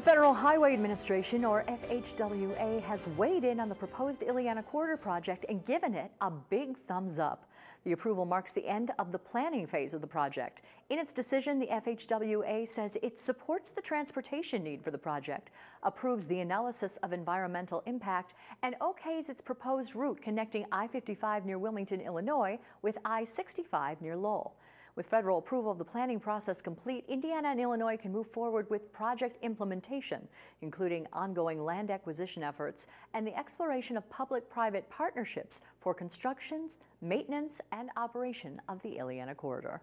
The Federal Highway Administration, or FHWA, has weighed in on the proposed Illiana Corridor project and given it a big thumbs up. The approval marks the end of the planning phase of the project. In its decision, the FHWA says it supports the transportation need for the project, approves the analysis of environmental impact, and okays its proposed route connecting I-55 near Wilmington, Illinois, with I-65 near Lowell. With federal approval of the planning process complete, Indiana and Illinois can move forward with project implementation, including ongoing land acquisition efforts and the exploration of public-private partnerships for constructions, maintenance, and operation of the Illiana Corridor.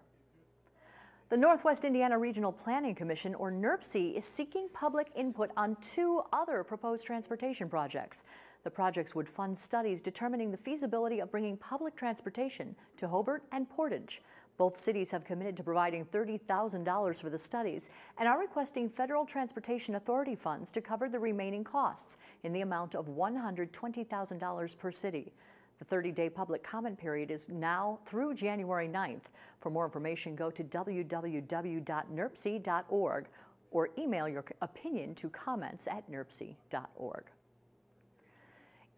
The Northwest Indiana Regional Planning Commission, or NRPC, is seeking public input on two other proposed transportation projects. The projects would fund studies determining the feasibility of bringing public transportation to Hobart and Portage. Both cities have committed to providing $30,000 for the studies and are requesting Federal Transportation Authority funds to cover the remaining costs in the amount of $120,000 per city. The 30-day public comment period is now through January 9th. For more information, go to www.nrpc.org or email your opinion to comments@nrpc.org.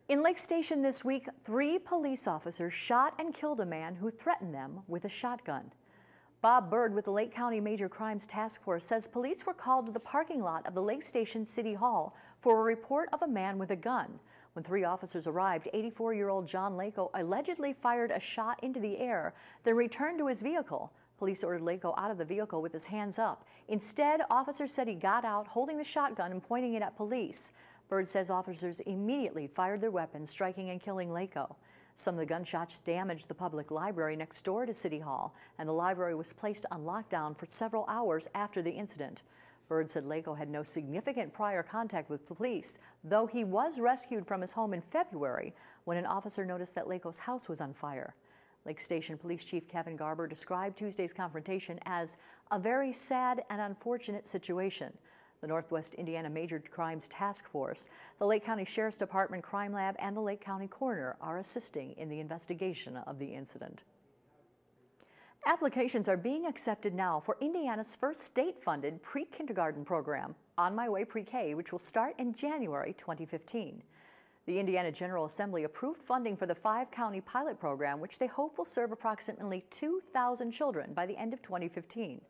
In Lake Station this week, 3 police officers shot and killed a man who threatened them with a shotgun. Bob Bird with the Lake County Major Crimes Task Force says police were called to the parking lot of the Lake Station City Hall for a report of a man with a gun. When 3 officers arrived, 84-year-old John Lako allegedly fired a shot into the air, then returned to his vehicle. Police ordered Lako out of the vehicle with his hands up. Instead, officers said he got out holding the shotgun and pointing it at police. Bird says officers immediately fired their weapons, striking and killing Lako. Some of the gunshots damaged the public library next door to City Hall, and the library was placed on lockdown for several hours after the incident. Bird said Lako had no significant prior contact with police, though he was rescued from his home in February when an officer noticed that Lako's house was on fire. Lake Station Police Chief Kevin Garber described Tuesday's confrontation as a very sad and unfortunate situation. The Northwest Indiana Major Crimes Task Force, the Lake County Sheriff's Department Crime Lab, and the Lake County Coroner are assisting in the investigation of the incident. Applications are being accepted now for Indiana's first state-funded pre-kindergarten program, On My Way Pre-K, which will start in January 2015. The Indiana General Assembly approved funding for the 5-county pilot program, which they hope will serve approximately 2,000 children by the end of 2015.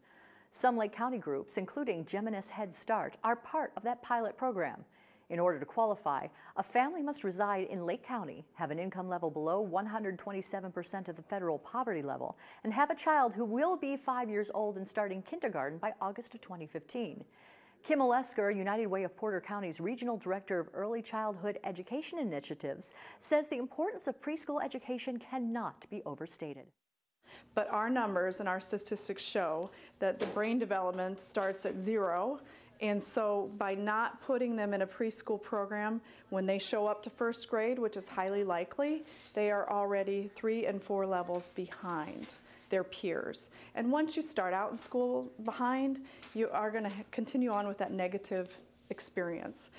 Some Lake County groups, including Geminis Head Start, are part of that pilot program. In order to qualify, a family must reside in Lake County, have an income level below 127% of the federal poverty level, and have a child who will be 5 years old and starting kindergarten by August of 2015. Kim Olesker, United Way of Porter County's Regional Director of Early Childhood Education Initiatives, says the importance of preschool education cannot be overstated. But our numbers and our statistics show that the brain development starts at 0, and so by not putting them in a preschool program, when they show up to 1st grade, which is highly likely, they are already 3 and 4 levels behind their peers. And once you start out in school behind, you are going to continue on with that negative experience.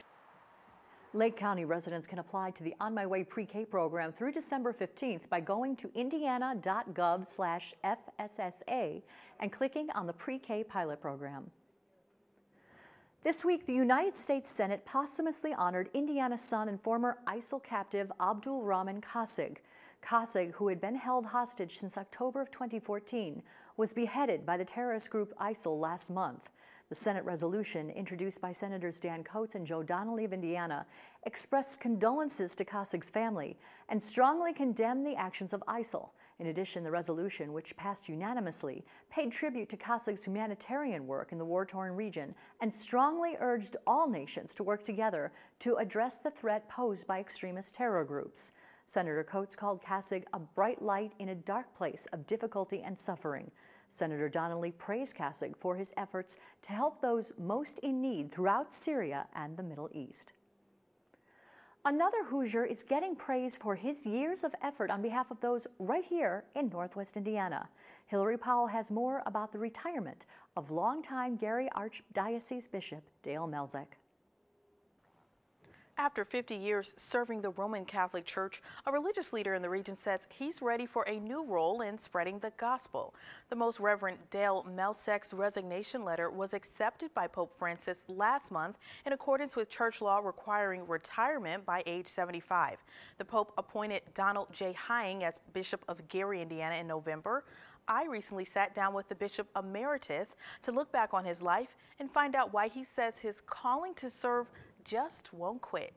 Lake County residents can apply to the On My Way Pre-K program through December 15th by going to indiana.gov/FSSA and clicking on the Pre-K pilot program. This week, the United States Senate posthumously honored Indiana's son and former ISIL captive Abdul Rahman Qassig. Qassig, who had been held hostage since October of 2014, was beheaded by the terrorist group ISIL last month. The Senate resolution, introduced by Senators Dan Coats and Joe Donnelly of Indiana, expressed condolences to Qassig's family and strongly condemned the actions of ISIL. In addition, the resolution, which passed unanimously, paid tribute to Qassig's humanitarian work in the war-torn region and strongly urged all nations to work together to address the threat posed by extremist terror groups. Senator Coats called Qassig a bright light in a dark place of difficulty and suffering. Senator Donnelly praised Qassig for his efforts to help those most in need throughout Syria and the Middle East. Another Hoosier is getting praise for his years of effort on behalf of those right here in Northwest Indiana. Hillary Powell has more about the retirement of longtime Gary Archdiocese Bishop Dale Melzek. After 50 years serving the Roman Catholic Church, a religious leader in the region says he's ready for a new role in spreading the gospel. The Most Reverend Dale Melsek's resignation letter was accepted by Pope Francis last month in accordance with church law requiring retirement by age 75. The Pope appointed Donald J. Hying as Bishop of Gary, Indiana in November. I recently sat down with the Bishop Emeritus to look back on his life and find out why he says his calling to serve just won't quit.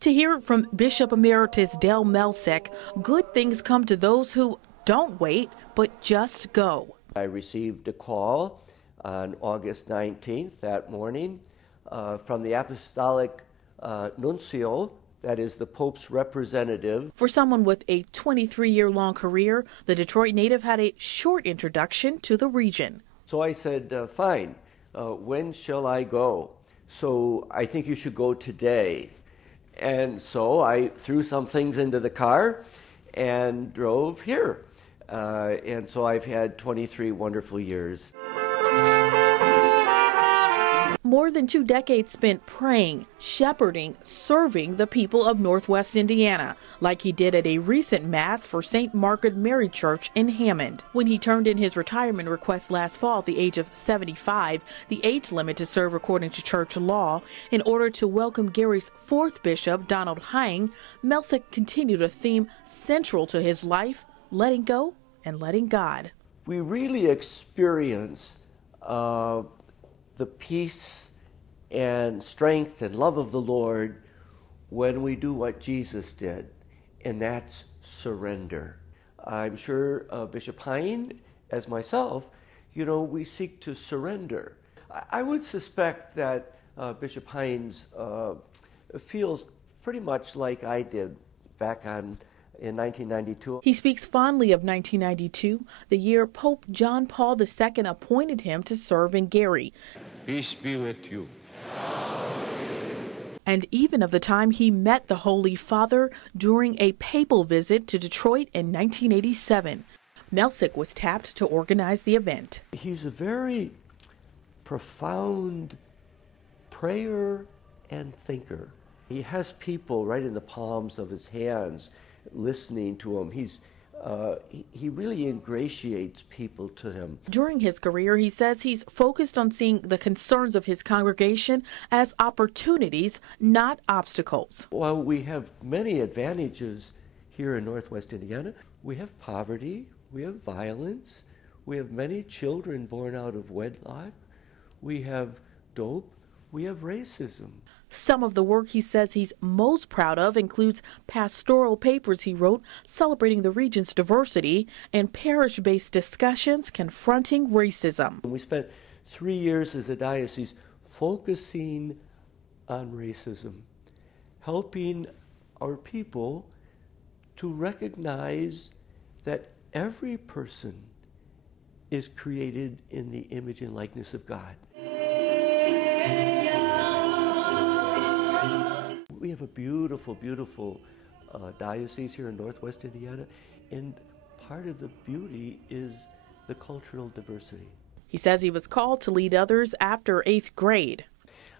To hear it from Bishop Emeritus Dale Melsek, good things come to those who don't wait, but just go. I received a call on August 19th, that morning, from the Apostolic Nuncio, that is the Pope's representative. For someone with a 23-year-long career, the Detroit native had a short introduction to the region. So I said, fine, when shall I go? So I think you should go today. And so I threw some things into the car and drove here. And so I've had 23 wonderful years. More than 2 decades spent praying, shepherding, serving the people of Northwest Indiana, like he did at a recent Mass for St. Margaret Mary Church in Hammond. When he turned in his retirement request last fall at the age of 75, the age limit to serve according to church law, in order to welcome Gary's 4th bishop, Donald Hying, Melsek continued a theme central to his life: letting go and letting God. We really experience the peace and strength and love of the Lord when we do what Jesus did, and that's surrender. I'm sure Bishop Hying, as myself, we seek to surrender. I would suspect that Bishop Hying feels pretty much like I did back in 1992. He speaks fondly of 1992, the year Pope John Paul II appointed him to serve in Gary. Peace be with you. And even of the time he met the Holy Father during a papal visit to Detroit in 1987. Melsek was tapped to organize the event. He's a very profound prayer and thinker. He has people right in the palms of his hands listening to him. He really ingratiates people to him. During his career, he says he's focused on seeing the concerns of his congregation as opportunities, not obstacles. While we have many advantages here in Northwest Indiana, we have poverty, we have violence, we have many children born out of wedlock, we have dope, we have racism. Some of the work he says he's most proud of includes pastoral papers he wrote celebrating the region's diversity and parish-based discussions confronting racism. We spent 3 years as a diocese focusing on racism, helping our people to recognize that every person is created in the image and likeness of God. We have a beautiful, beautiful diocese here in Northwest Indiana, and part of the beauty is the cultural diversity. He says he was called to lead others after 8th grade.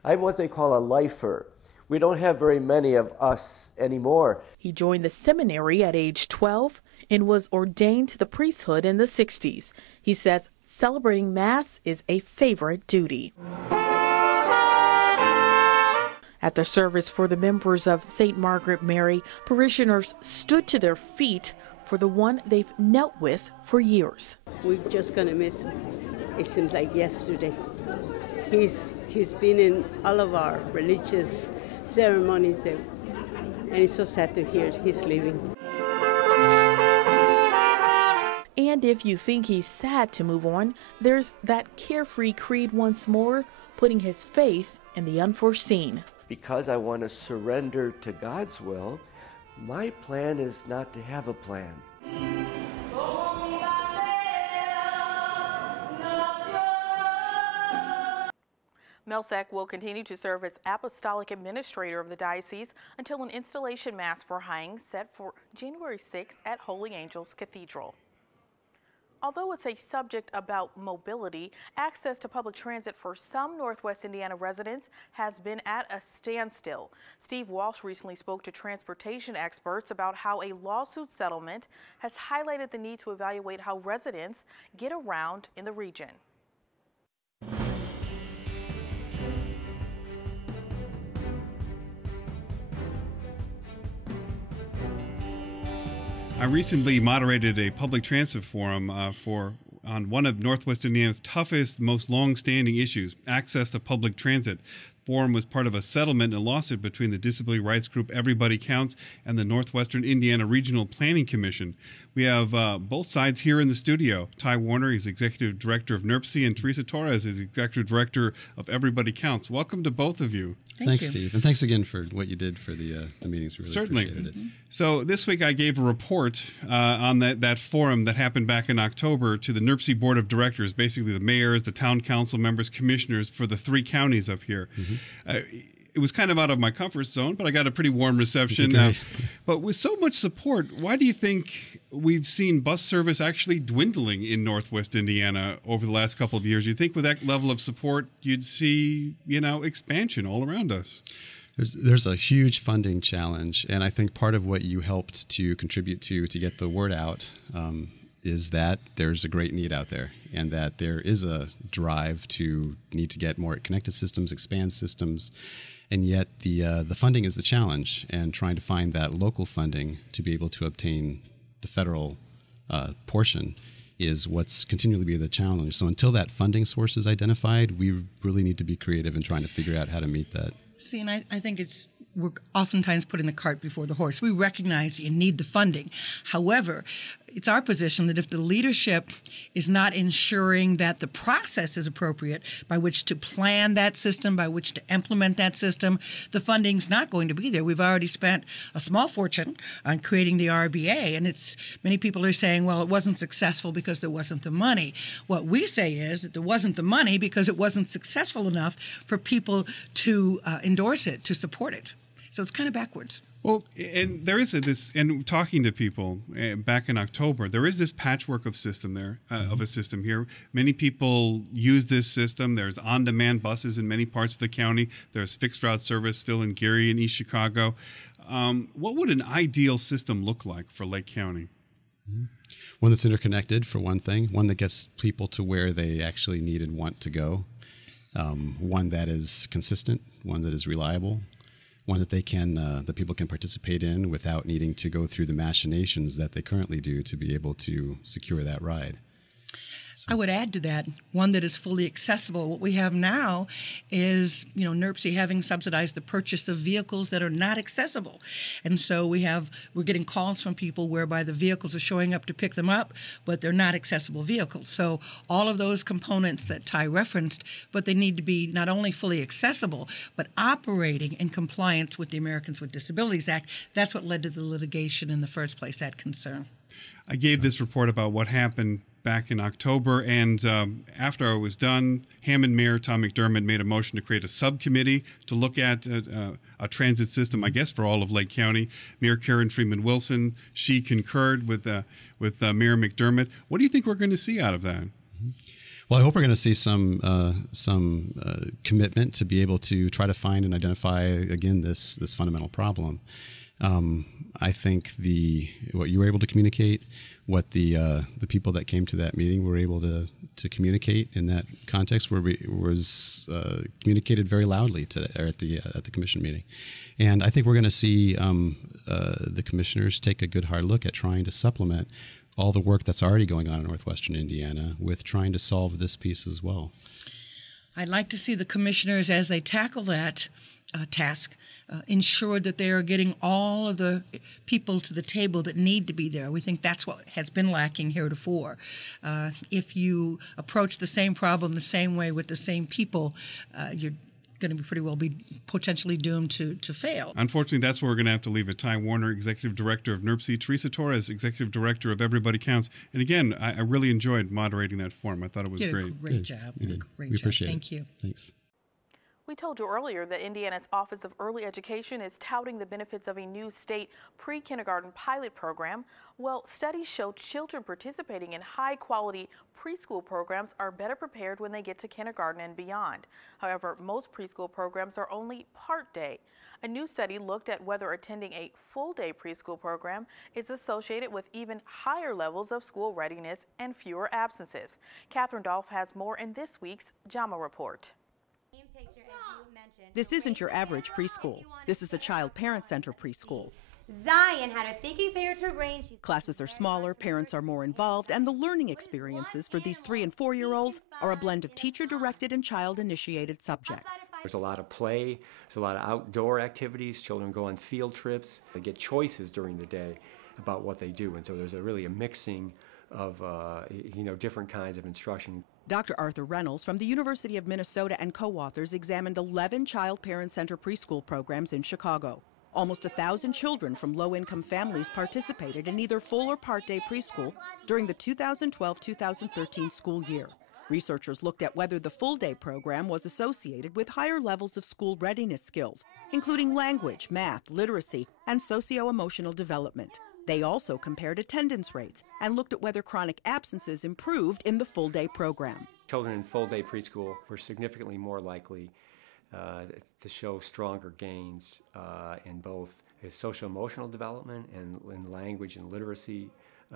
I'm what they call a lifer. We don't have very many of us anymore. He joined the seminary at age 12 and was ordained to the priesthood in the 60s. He says celebrating Mass is a favorite duty. At the service for the members of St. Margaret Mary, parishioners stood to their feet for the one they've knelt with for years. We're just going to miss him. It seems like yesterday. He's been in all of our religious ceremonies, and it's so sad to hear he's leaving. And if you think he's sad to move on, there's that carefree creed once more, putting his faith in the unforeseen. Because I want to surrender to God's will, my plan is not to have a plan. Melsek will continue to serve as apostolic administrator of the diocese until an installation mass for Hying set for January 6th at Holy Angels Cathedral. Although it's a subject about mobility, access to public transit for some Northwest Indiana residents has been at a standstill. Steve Walsh recently spoke to transportation experts about how a lawsuit settlement has highlighted the need to evaluate how residents get around in the region. I recently moderated a public transit forum on one of Northwest Indiana's toughest, most long-standing issues, access to public transit. Forum was part of a settlement and a lawsuit between the disability rights group Everybody Counts and the Northwestern Indiana Regional Planning Commission. We have both sides here in the studio. Ty Warner is Executive Director of NERPC, and Teresa Torres is Executive Director of Everybody Counts. Welcome to both of you. Thanks, Steve. And thanks again for what you did for the meetings. We really appreciated it. So this week I gave a report on that forum that happened back in October to the NERPC Board of Directors, basically the mayors, the town council members, commissioners for the 3 counties up here. It was kind of out of my comfort zone, but I got a pretty warm reception. But with so much support, why do you think we've seen bus service actually dwindling in Northwest Indiana over the last couple of years? You think with that level of support, you'd see, expansion all around us? There's a huge funding challenge, and I think part of what you helped to contribute to get the word out is that there's a great need out there, and that there is a drive to need to get more connected systems, expand systems, and yet the funding is the challenge, and trying to find that local funding to be able to obtain the federal portion is what's continually be the challenge. So until that funding source is identified, we really need to be creative in trying to figure out how to meet that. See, and I think we're oftentimes putting the cart before the horse. We recognize you need the funding. However, it's our position that if the leadership is not ensuring that the process is appropriate by which to plan that system, by which to implement that system, the funding's not going to be there. We've already spent a small fortune on creating the RBA, and many people are saying, well, it wasn't successful because there wasn't the money. What we say is that there wasn't the money because it wasn't successful enough for people to endorse it, to support it. So it's kind of backwards. Well, and there is this, and talking to people back in October, there is this patchwork of system there, of a system here. Many people use this system. There's on-demand buses in many parts of the county. There's fixed route service still in Gary and East Chicago. What would an ideal system look like for Lake County? One that's interconnected, for one thing. One that gets people to where they actually need and want to go. One that is consistent. One that is reliable. One that that people can participate in without needing to go through the machinations that they currently do to be able to secure that ride. I would add to that one that is fully accessible. What we have now is, NERPC having subsidized the purchase of vehicles that are not accessible. And so we're getting calls from people whereby the vehicles are showing up to pick them up, but they're not accessible vehicles. So all of those components that Ty referenced, but they need to be not only fully accessible, but operating in compliance with the Americans with Disabilities Act. That's what led to the litigation in the first place, that concern. I gave this report about what happened back in October, and after I was done, Hammond Mayor Tom McDermott made a motion to create a subcommittee to look at a transit system, I guess, for all of Lake County. Mayor Karen Freeman Wilson, she concurred with Mayor McDermott. What do you think we're going to see out of that? Well, I hope we're going to see some commitment to be able to try to find and identify, again, this fundamental problem. I think what you were able to communicate, what the people that came to that meeting were able to communicate in that context was communicated very loudly at the commission meeting, and I think we're going to see the commissioners take a good hard look at trying to supplement all the work that's already going on in Northwestern Indiana with trying to solve this piece as well. I'd like to see the commissioners, as they tackle that task, ensure that they are getting all of the people to the table that need to be there. We think that's what has been lacking heretofore. If you approach the same problem the same way with the same people, you're going to be potentially doomed to fail. Unfortunately, that's where we're going to have to leave it. Ty Warner, Executive Director of NERPC, Teresa Torres, Executive Director of Everybody Counts. And again, I really enjoyed moderating that forum. I thought it was great. Great job. We Great job. appreciate it. Thank you. Thanks. We told you earlier that Indiana's Office of Early Education is touting the benefits of a new state pre-kindergarten pilot program. Well, studies show children participating in high-quality preschool programs are better prepared when they get to kindergarten and beyond. However, most preschool programs are only part-day. A new study looked at whether attending a full-day preschool program is associated with even higher levels of school readiness and fewer absences. Catherine Dolph has more in this week's JAMA report. This isn't your average preschool. This is a child parent center preschool. Zion had her thinking fingers to her brain. Classes are smaller, parents are more involved, and the learning experiences for these 3- and 4-year-olds are a blend of teacher-directed and child-initiated subjects. There's a lot of play, there's a lot of outdoor activities. Children go on field trips. They get choices during the day about what they do, and so there's really a mixing of different kinds of instruction. Dr. Arthur Reynolds from the University of Minnesota and co-authors examined 11 child parent center preschool programs in Chicago. Almost 1,000 children from low-income families participated in either full or part-day preschool during the 2012-2013 school year. Researchers looked at whether the full-day program was associated with higher levels of school readiness skills, including language, math, literacy, and socio-emotional development. They also compared attendance rates and looked at whether chronic absences improved in the full-day program. Children in full-day preschool were significantly more likely to show stronger gains in both socio-emotional development and in language and literacy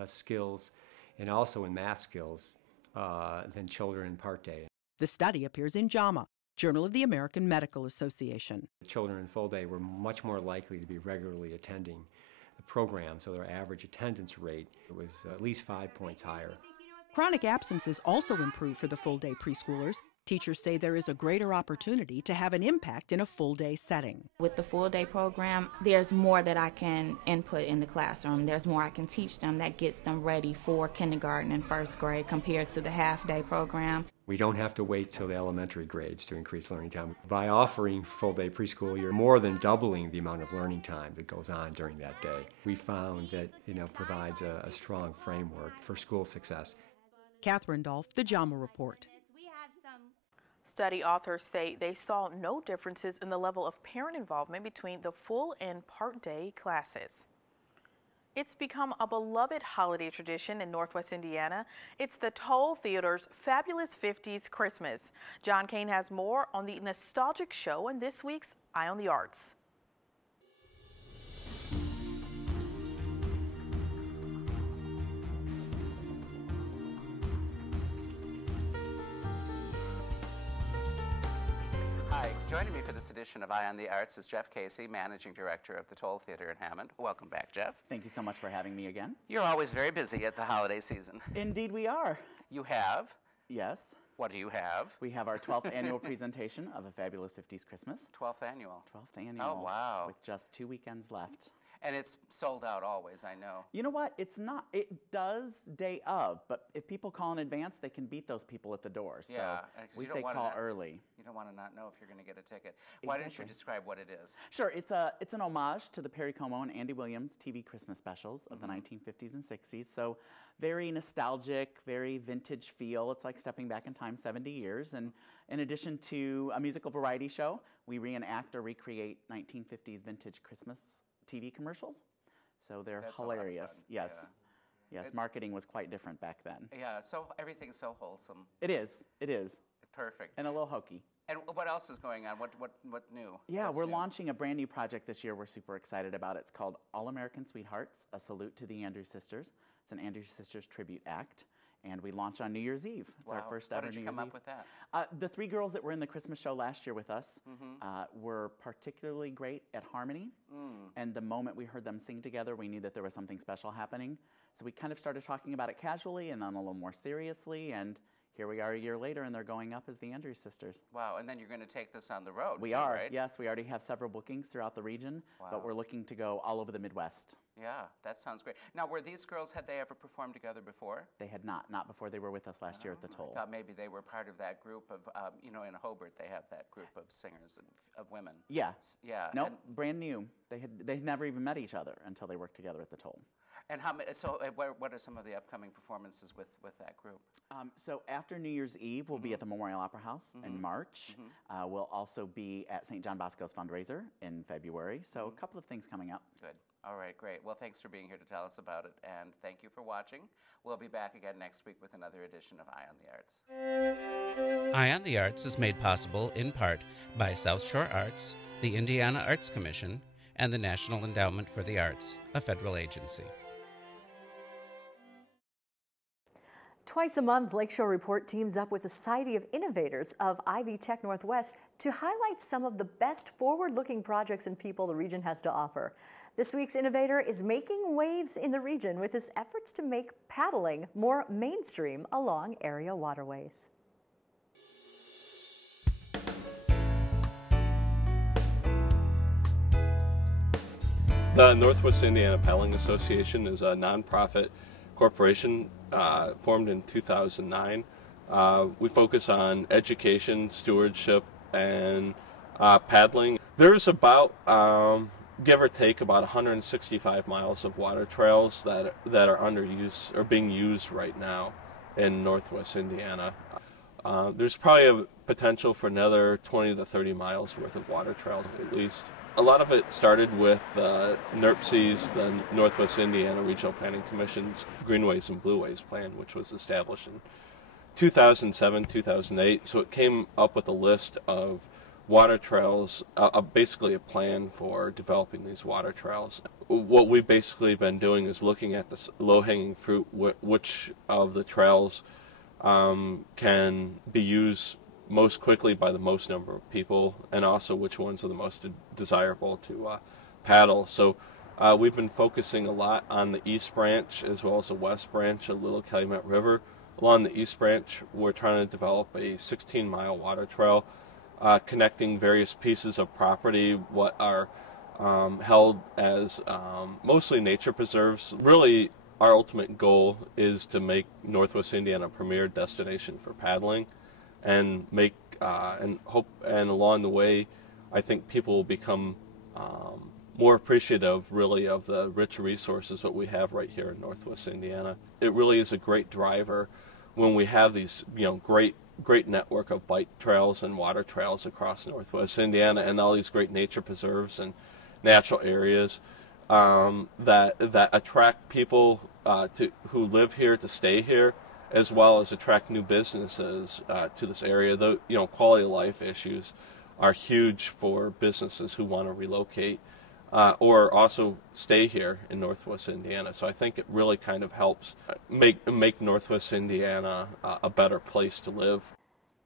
skills, and also in math skills than children in part-day. The study appears in JAMA, Journal of the American Medical Association. Children in full-day were much more likely to be regularly attending the program, so their average attendance rate was at least 5 points higher. Chronic absences also improve for the full-day preschoolers. Teachers say there is a greater opportunity to have an impact in a full-day setting. With the full-day program, there's more that I can input in the classroom. There's more I can teach them that gets them ready for kindergarten and first grade compared to the half-day program. We don't have to wait till the elementary grades to increase learning time. By offering full-day preschool, you're more than doubling the amount of learning time that goes on during that day. We found that provides a strong framework for school success. Catherine Dolph, the JAMA Report. Study authors say they saw no differences in the level of parent involvement between the full and part-day classes. It's become a beloved holiday tradition in Northwest Indiana. It's the Toll Theater's Fabulous 50s Christmas. John Kane has more on the nostalgic show in this week's Eye on the Arts. Hi, joining me for this edition of Eye on the Arts is Jeff Casey, Managing Director of the Toll Theater in Hammond. Welcome back, Jeff. Thank you so much for having me again. You're always very busy at the holiday season. Indeed we are. You have? Yes. What do you have? We have our 12th annual presentation of A Fabulous 50s Christmas. 12th annual? 12th annual. Oh, wow. With just 2 weekends left. And it's sold out always, I know. You know what? It's not. It does day of, but if people call in advance, they can beat those people at the door. So Yeah, we say call early. You don't want to not know if you're going to get a ticket. Exactly. Why don't you describe what it is? Sure. It's an homage to the Perry Como and Andy Williams TV Christmas specials of the 1950s and 60s. So very nostalgic, very vintage feel. It's like stepping back in time 70 years. And in addition to a musical variety show, we reenact or recreate 1950s vintage Christmas TV commercials. So they're hilarious. Yes. Yeah. Yes, marketing was quite different back then. Yeah, so everything's so wholesome. It is. It is. Perfect. And a little hokey. And what else is going on? What new? Yeah, What's we're new? launching a brand new project this year we're super excited about. It's called All American Sweethearts, a salute to the Andrews Sisters. It's an Andrews Sisters tribute act. And we launch on New Year's Eve. It's our first ever New Year's Eve. How did you come up with that? The 3 girls that were in the Christmas show last year with us were particularly great at harmony. And the moment we heard them sing together, we knew that there was something special happening. So we kind of started talking about it casually and then a little more seriously. And here we are a year later, and they're going up as the Andrews Sisters. Wow, and then you're going to take this on the road, We too, are, right? yes. We already have several bookings throughout the region, but we're looking to go all over the Midwest. Yeah, that sounds great. Now, were these girls, had they ever performed together before? They had not before they were with us last year at the Toll. I thought maybe they were part of that group of, in Hobart, they have that group of singers, of women. Yeah. Yeah. Nope, brand new. They had never even met each other until they worked together at the Toll. And what are some of the upcoming performances with that group? So after New Year's Eve, we'll be at the Memorial Opera House in March. We'll also be at St. John Bosco's fundraiser in February. So a couple of things coming up. Good. All right, great. Well, thanks for being here to tell us about it, and thank you for watching. We'll be back again next week with another edition of Eye on the Arts. Eye on the Arts is made possible in part by South Shore Arts, the Indiana Arts Commission, and the National Endowment for the Arts, a federal agency. Twice a month, Lakeshore Report teams up with the Society of Innovators of Ivy Tech Northwest to highlight some of the best forward-looking projects and people the region has to offer. This week's Innovator is making waves in the region with his efforts to make paddling more mainstream along area waterways. The Northwest Indiana Paddling Association is a nonprofit corporation formed in 2009. We focus on education, stewardship, and paddling. There's about, give or take, about 165 miles of water trails that are under use or being used right now in Northwest Indiana. There's probably a potential for another 20 to 30 miles worth of water trails at least. A lot of it started with NRPC's, the Northwest Indiana Regional Planning Commission's Greenways and Blueways Plan, which was established in 2007, 2008. So it came up with a list of water trails, basically a plan for developing these water trails. What we've basically been doing is looking at the low-hanging fruit, which of the trails can be used most quickly by the most number of people, and also which ones are the most desirable to paddle. So we've been focusing a lot on the East Branch as well as the West Branch of Little Calumet River. Along the East Branch, we're trying to develop a 16-mile water trail connecting various pieces of property, what are held as mostly nature preserves. Really, our ultimate goal is to make Northwest Indiana a premier destination for paddling, and make and along the way, I think people will become more appreciative, really, of the rich resources that we have right here in Northwest Indiana. It really is a great driver when we have these, great network of bike trails and water trails across Northwest Indiana, and all these great nature preserves and natural areas that attract people who live here to stay here, as well as attract new businesses to this area. The quality of life issues are huge for businesses who want to relocate or also stay here in Northwest Indiana. So I think it really kind of helps make Northwest Indiana a better place to live.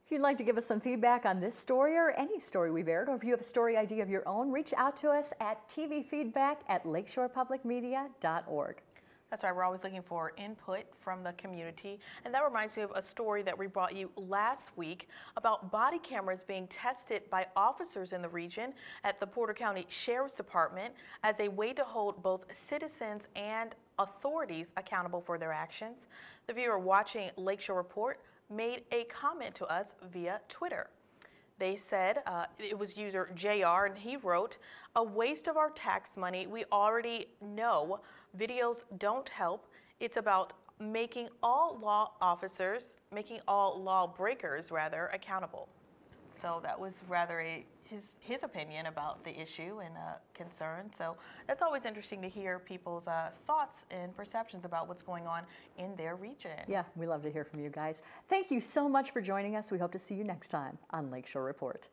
If you'd like to give us some feedback on this story or any story we've aired, or if you have a story idea of your own, reach out to us at tvfeedback@lakeshorepublicmedia.org. That's right, we're always looking for input from the community. And that reminds me of a story that we brought you last week about body cameras being tested by officers in the region at the Porter County Sheriff's Department as a way to hold both citizens and authorities accountable for their actions. The viewer watching Lakeshore Report made a comment to us via Twitter. They said, it was user JR, and he wrote, "A waste of our tax money. We already know videos don't help. It's about making all lawbreakers rather accountable." So that was rather his opinion about the issue and concern. So that's always interesting to hear people's thoughts and perceptions about what's going on in their region. Yeah, we love to hear from you guys. Thank you so much for joining us. We hope to see you next time on Lakeshore Report.